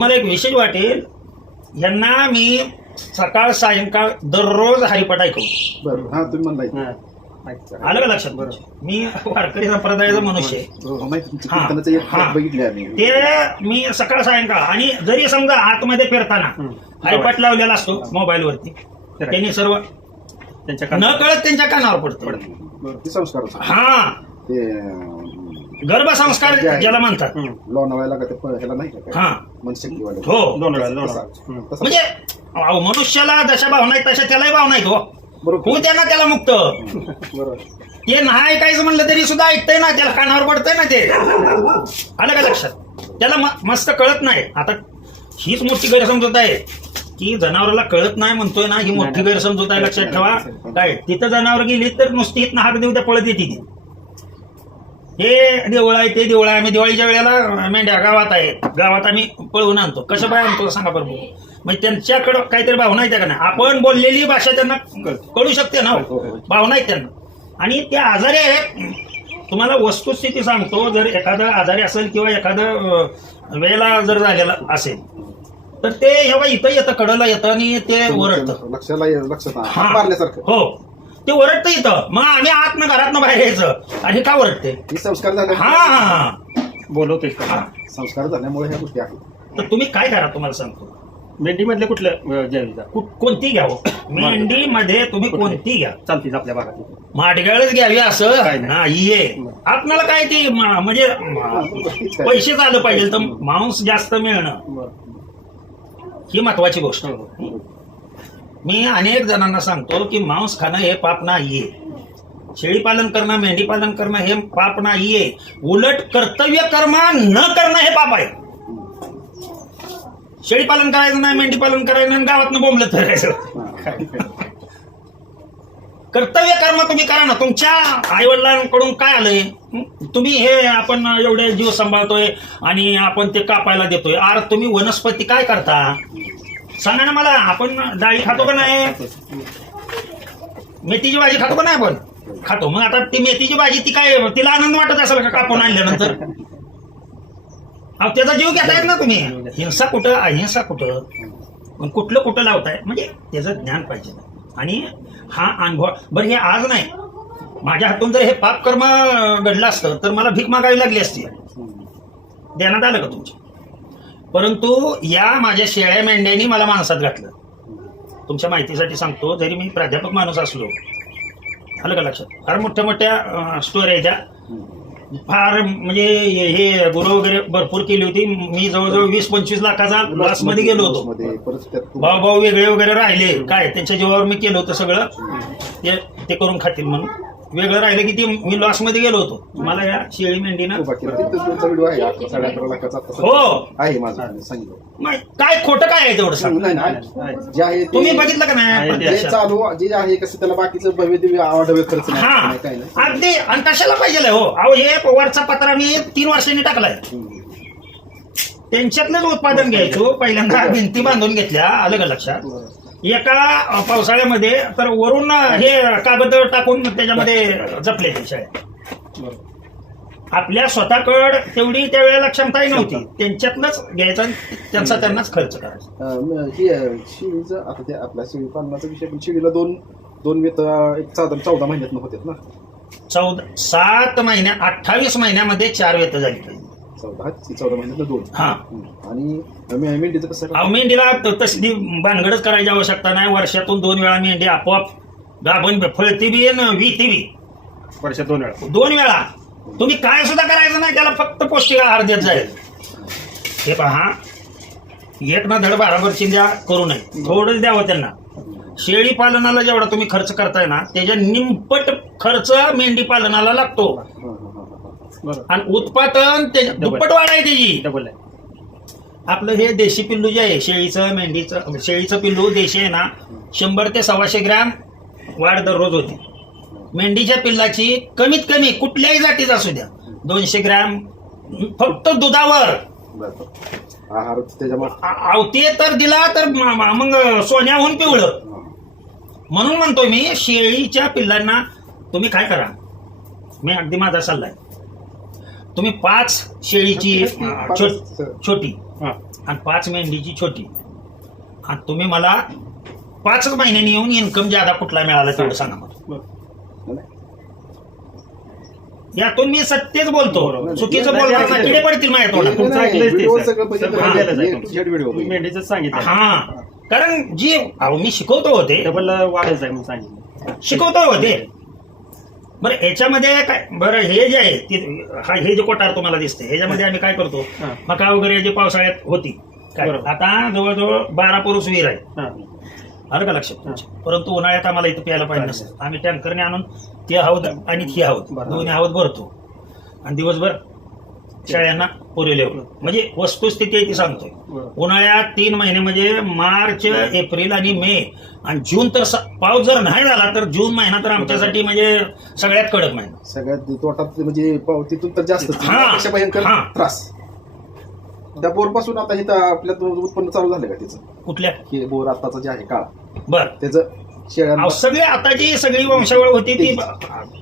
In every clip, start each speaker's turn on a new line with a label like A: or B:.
A: मला एक विशेष वाटेल. यांना मी सकाळ सायंकाळ दररोज हरिपाठ ऐकवतो.
B: बरं हा तुम्ही म्हणलाय
C: हा. ऐकतो.
A: आलं का लक्षात? मी वारकरी संप्रदायाचा मनुष्य आहे.
B: हो, हो,
A: हा,
B: कीर्तनाचं एक. भाग बघितले आम्ही.
A: ते मी सकाळ सायंकाळ आणि जरी समजा आतमध्ये फिरताना. हरिपाठ लावलेला असतो मोबाईल वरती त्यांनी सर्व
C: त्यांच्या
A: न
C: कानावर.
A: कळत त्यांच्या कानावर पडतं.
B: बरं, ते संस्कार होते.
A: हा.
B: ते अं,
A: गर्भसंस्कार. ज्याला म्हणतात.
B: लोणावळ्याला का ते प- ह्याला नाही का काय?
A: हा.
B: मनशक्तीवाले.
A: हो.
C: दोन वेळा दोन
B: तसा-
C: वेळा. हम्म.
B: तसा-
A: म्हणजे अहो, मनुष्याला जशा भावना आहेत तशा त्यालाही भावना आहेत हो.
B: बरोबर.
A: हो त्यांना त्याला मुक्त.
B: बरोबर.
A: ते नाही ऐकायचं म्हणलं तरी सुद्धा ऐकतंय ना त्याला कानावर पडतंय ना ते. आलं का लक्षात? त्याला म- मस्त कळत नाही. आता हीच मोठी गैरसमजूत आहे की जनावराला कळत नाही म्हणतोय ना ही मोठी गैरसमजूत आहे लक्षात ठेवा. काय? तिथं जनावर गेली तर नुसती इथनं हाक देऊ त्या पळत येते ती. हे देवळ आहे ते देवळ आहे. आम्ही दिवाळीच्या वेळेला मेंढ्या गावात आहेत. गावात आम्ही पळवून आणतो. कसं बाय आणतो सांगा बरं. म्हणजे त्यांच्याकडं काहीतरी भावना आहेत का नाही? आपण बोललेली भाषा त्यांना कळू शकते ना हो. भावना आहेत त्यांना. आणि त्या आजारी आहेत. तुम्हाला वस्तुस्थिती सांगतो जर एखादा आजारी असेल किंवा एखादं वेळेला जर झालेला असेल तर ते हेव्हा इथं येतं कडला येतं आणि ते ओरडतं.
B: लक्षाला लक्षात
A: हा. हो ते ओरडतं इथं. मग आम्ही आतनं घरातनं बाहेर यायचं. आणि का ओरडते
B: हे संस्कार झाले.
A: हा हा हा? हा.
B: संस्कार झाल्यामुळे ह्या गोष्टी आहेत.
A: तर तुम्ही काय करा तुम्हाला सांगतो.
C: मेंढी मधलं कुठलं अं, जैविक
A: कु- कोणती घ्यावं? मेंढी मध्ये तुम्ही कोणती घ्या.
C: चालतीच आपल्या भागात
A: माटगाळच घ्यावी असं?
C: काय नाही.
A: नाहीये आपल्याला काय ते म- म्हणजे पैसे आलं पाहिजे तर मांस जास्त मिळणं. ही महत्वाची गोष्ट.
C: हो,
A: मी अनेक जणांना सांगतो की मांस खाणं हे पाप नाहीये. शेळी पालन करणं मेंढी पालन करणं हे पाप नाहीये. उलट कर्तव्य कर्म न करणं हे पाप आहे. शेळी पालन करायचं नाही मेंढी पालन करायचं नाही गावातनं बोंबलं फिरायचं कर्तव्य कर्म तुम्ही करा ना. तुमच्या आईवडिलांकडून काय आलंय? तुम्ही हे आपण एवढे जीव सांभाळतोय आणि आपण ते कापायला देतोय. आर तुम्ही वनस्पती काय करता? सांगा ना मला आपण डाळी खातो का नाही? मेथीची भाजी खातो का नाही आपण? खातो. मग आता ती मेथीची भाजी ती काय तिला आनंद वाटत असेल का कापून आणल्यानंतर? अहो त्याचा जीव घेतायत ना तुम्ही. हिंसा कुठं अहिंसा कुठं? पण कुठलं कुठं लावताय? म्हणजे त्याचं ज्ञान पाहिजे. आणि हा अनुभव बरं हे आज नाही. माझ्या हातून जर हे पाप कर्म घडलं असतं तर मला भीक मागावी लागली असती. ध्यानात आलं का तुमच्या परंतु या माझ्या शेळ्या मेंढ्यांनी मला माणसात घातलं. तुमच्या माहितीसाठी सांगतो जरी मी प्राध्यापक माणूस असलो आलं का लक्षात? फार मोठ्या मोठ्या स्टोरेजच्या फार म्हणजे हे गुरु वगैरे भरपूर केली होती. मी जवळजवळ वीस पंचवीस लाखाचा लॉसमध्ये गेलो होतो. भाऊ भाऊ वेगळे वगैरे राहिले. काय? त्यांच्या जीवावर मी केलं होतं सगळं. ते करून खातील म्हणून. वेगळं राहिलं की ती मी लॉसमध्ये गेलो होतो. मला या शेळी मेंढीनं
B: उभा केला. तिथं तुमचा व्हिडिओ आहे. अकरा साडे अकरा लाखाचा आता
A: हो.
B: आहे माझं सांगितलं.
A: नाही, काय खोटं काय आहे तेवढं सांग?
B: नाही नाही. जे आहे ते-
A: तुम्ही बघितलं का नाही?
C: ते
A: प्रत्यक्षात?
B: चालू जे आहे कसं त्याला बाकीचं भव्य दिव्य आवाडवे खर्च नाही
A: हा.
B: नाही, काय नाही.
A: अगदी आणि कशाला पाहिजे हो? अहो हे वरचा पत्रा मी तीन वर्षांनी टाकलाय.
B: हम्म.
A: त्यांच्यातलंच उत्पादन घ्यायचो. पहिल्यांदा भिंती बांधून घेतल्या आलं का लक्षात? एका पावसाळ्यामध्ये तर वरून हे कागद टाकून त्याच्यामध्ये जपले ते शाळेत. आपल्या स्वतःकड तेवढी त्यावेळेला क्षमताही नव्हती. त्यांच्यातलंच घ्यायचं आणि त्यांचा त्यांनाच खर्च करायचा.
B: अं, ही आता ते आपल्या शेळी पालनाचा विषय पण शेळीला दोन दोन वेत एक साधारण चौदा महिन्यात होतात ना?
A: चौदा सात महिन्या अठ्ठावीस महिन्यामध्ये चार वेत झाली पाहिजे.
B: चौदा चौदा महिन्यात दोन.
A: हा.
B: आणि मेंढीचं कसं
A: अहो, मेंढीला तसली भानगडच करायची आवश्यकता नाही. वर्षातून दोन वेळा मेंढी आपोआप गाभण फळती बी आणि विती बी.
C: वर्षात दोन वेळा.
A: दोन वेळा. तुम्ही काय सुद्धा करायचं नाही त्याला फक्त पौष्टिक आहार देत जाईल हे पहा. एक ना धड बाराभर चिंध्या करू नये. थोडंच द्यावं त्यांना. शेळी पालनाला जेवढा तुम्ही खर्च करताय ना त्याच्या निंपट खर्च मेंढी पालनाला लागतो.
C: बरोबर.
A: आणि उत्पादन दुप्पट वाढ आहे त्याची.
C: डबल आहे.
A: आपलं हे देशी पिल्लू जे आहे शेळीचं मेंढीचं शेळीचं पिल्लू देशी आहे ना शंभर ते सव्वाशे ग्रॅम वाढ दररोज होते. मेंढीच्या पिल्लाची कमीत कमी कुठल्याही जातीचा असू द्या दोनशे ग्रॅम फक्त दुधावर.
B: बरं, बरं. आहार त्याच्यामुळे.
A: आ- आवते तर दिला तर म- म- मग सोन्याहून पिवळं. म्हणून म्हणतोय मी शेळीच्या पिल्लांना तुम्ही काय करा मी अगदी माझा सल्ला आहे तुम्ही पाच शेळीची अं, छोटी
C: हा.
A: आणि पाच मेंढीची छोटी. आणि तुम्ही मला पाचच महिन्यांनी येऊन इन्कम ज्यादा कुठला मिळाला तेवढं सांगा मला. यातून मी सत्यच बोलतो.
C: बरोबर.
A: चुकीचं
C: नाही, नाही,
A: किडे पडतील माझ्या तोंडात?
C: तुमचं
B: नाही,
C: ऐकलंच ते,
B: व्हिडिओ
C: सर.
B: सगळं बघितलं.
C: सर, बघितलं
B: हा,
C: आहे
B: A to Z व्हिडिओ
C: तुम्ही मेंढीचंच सांगितलं.
A: हा. कारण जी अहो मी शिकवतो होते.
C: डबल वाढायचं आहे म्हणून सांगितलं.
A: शिकवतो होते. बरं याच्यामध्ये काय बरं हे जे आहे ते हा हे जे कोटार तुम्हाला दिसते ह्याच्यामध्ये आम्ही काय करतो?
C: हा.
A: मका वगैरे जे पावसाळ्यात होती. काय?
C: बरोबर.
A: आता जवळजवळ बारा पुरुष विहीर आहे. आलं का लक्षात? तुमच्या? परंतु उन्हाळ्यात आम्हाला इथं प्यायला पाहिजे नसतं. आम्ही टँकरने आणून ते हौद आणि ती
C: बरोबर.
A: दोन्ही हौद भरतो. आणि दिवसभर शेळ्यांना पुरेले म्हणजे वस्तुस्थिती आहे ती सांगतोय. उन्हाळ्यात तीन महिने म्हणजे मार्च एप्रिल आणि मे आणि जून तर पाऊस जर नाही झाला तर जून महिना तर आमच्यासाठी म्हणजे सगळ्यात कडक महिना.
B: सगळ्यात तोटात म्हणजे तिथून तर जास्त
A: हा.
B: भयंकर
A: हा.
B: त्रास. त्या बोरपासून आता इथं आपल्या उत्पन्न चालू झालं का त्याचं
A: कुठल्या?
B: बोर आताचं जे आहे काळ.
A: बर.
B: त्याचं
A: अहो, सगळी आता जी सगळी वंशावळ होती ती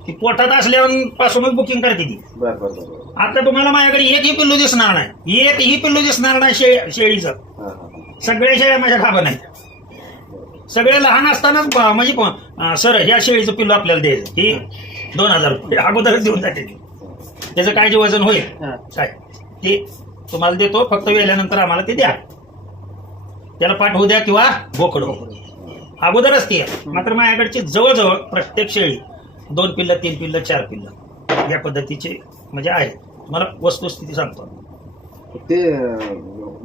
A: ती पोटात असल्यापासूनच बुकिंग करते ती.
B: बर बर बर बर.
A: आता तुम्हाला माझ्याकडे एकही पिल्लू दिसणार नाही. एकही पिल्लू दिसणार नाही शे- शेळीचं.
B: हा, हा, हा.
A: सगळ्या शेळ्या माझ्या खाबा नाही सगळे लहान असतानाच ब- म्हणजे प- अं, सर ह्या शेळीचं पिल्लू आपल्याला द्यायचं. ही. दोन हजार रुपये. अगोदरच देऊन जाते ती. त्याचं काय जे वजन होईल
C: हा.
A: काय ते तुम्हाला देतो. फक्त वेल्यानंतर आम्हाला ते द्या. त्याला पाठवू द्या किंवा बोकडो. अगोदरच ती. आहे मात्र माझ्याकडची जवळजवळ प्रत्येक शेळी दोन पिल्लं तीन पिल्लं चार पिल्लं या पद्धतीचे म्हणजे आहे मला वस्तुस्थिती सांगतो.
B: ते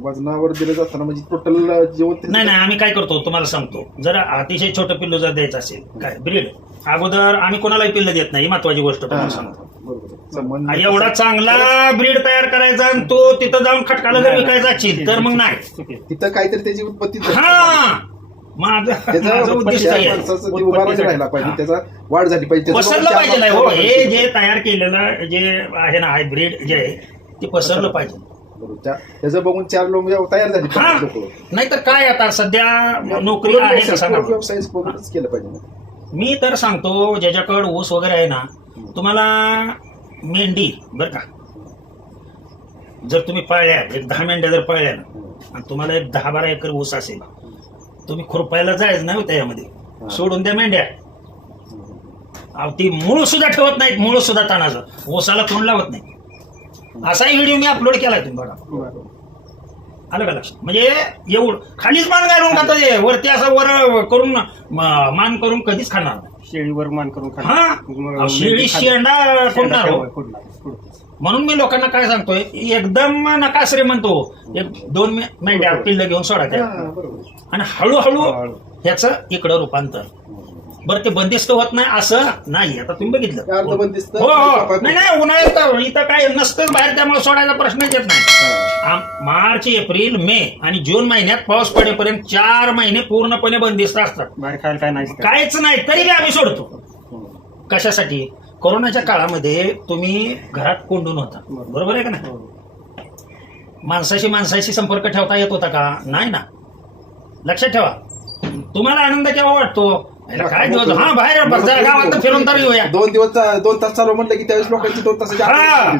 B: वजनावर दिलं जाताना म्हणजे टोटल जेवण
A: नाही नाही आम्ही काय करतो तुम्हाला सांगतो. जर अतिशय छोटं पिल्लू जर द्यायचं असेल काय ब्रीड अगोदर आम्ही कोणालाही पिल्लं देत नाही ही महत्वाची गोष्ट तुम्हाला सांगतो.
B: बरोबर.
A: एवढा चांगला ब्रीड तयार करायचा आणि तो तिथं जाऊन खटकाला जर विकायचा असेल तर मग नाही.
B: तिथं काहीतरी त्याची उत्पत्ती
A: हा! माझं
B: त्याचा
A: माझं आहे?
B: राहिला पाहिजे.
A: हा.
B: वाढ झाली पाहिजे. त्याचं
A: पसरलं
B: चार
A: पाहिजे हो. हे जे तयार केलेलं जे आहे ना हायब्रिड जे आहे ते पसरलं पाहिजे.
B: बरोबर. त्या- त्याचं बघून चार लोक तयार झाली
A: हा.
B: पाहिजे लोक.
A: नाहीतर काय आता सध्या नोकरी आहे का सांगा मला?
B: व्यवसाय बघूनच केलं पाहिजे ना.
A: मी तर सांगतो ज्याच्याकडे ऊस वगैरे आहे ना तुम्हाला मेंढी बर का. जर तुम्ही पाळल्या एक दहा मेंढ्या जर पाळल्या ना आणि तुम्हाला एक दहा बारा एकर ऊस असेल तुम्ही खुरपायला जायचं नाही हो त्याच्यामध्ये. सोडून द्या मेंढ्या. अहो, ती मूळ सुद्धा ठेवत नाहीत मूळ सुद्धा ताणाचं ऊसाला तोंड लावत नाही. असाही व्हिडिओ मी अपलोड केलाय तुम्ही बघा. आलं का लक्षात? म्हणजे एवढं खालीच मान घालून खातो ते. वरती असं वर करून मान करून कधीच खाणार नाही.
C: शेळीवर मान करून.
A: हा? शेळी
C: खाल्ली.
A: शेंडा कोणणार हो? म्हणून मी लोकांना काय सांगतोय एकदम नका श्रीमंतो एक दोन मेंढ्या पिल्ल घेऊन सोडा त्या
B: हा,
A: आणि हळूहळू
C: हळू.
A: ह्याचं इकडं रूपांतर. बरं ते बंदिस्त होत नाही असं? नाही आता तुम्ही बघितलं. हो हो. नाही नाही उन्हाळ्यात तर इथं काय नसतंच बाहेर त्यामुळे सोडायचा प्रश्नच येत नाही.
B: हा.
A: आम- मार्च एप्रिल मे आणि जून महिन्यात पाऊस पडेपर्यंत चार महिने पूर्णपणे बंदिस्त असतात.
C: बाहेर खायला काय नाही
A: काहीच नाही तरी बी आम्ही सोडतो.
B: हम्म.
A: कशासाठी? कोरोनाच्या काळामध्ये तुम्ही घरात कोंडून होता. बरोबर आहे का नाही? माणसाशी माणसाशी संपर्क ठेवता येत होता का? नाही ना. लक्षात ठेवा. तुम्हाला आनंद केव्हा वाटतो? काय दिवस हा बाहेर गावात तर फिरून तर येऊया.
B: दोन दिवस दोन तास चालू म्हणलं की त्यावेळेस लोकांची दोन तासाची
A: हा.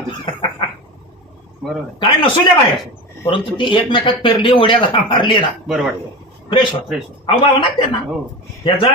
C: बरोबर. आहे.
A: काय नसू द्या बाहेर. परंतु ती एकमेकात फिरली उड्या मारली ना.
C: बरं वाटतं
A: फ्रेश होत
C: फ्रेश
A: अहो भावना त्यांना.
C: हो.
A: याचा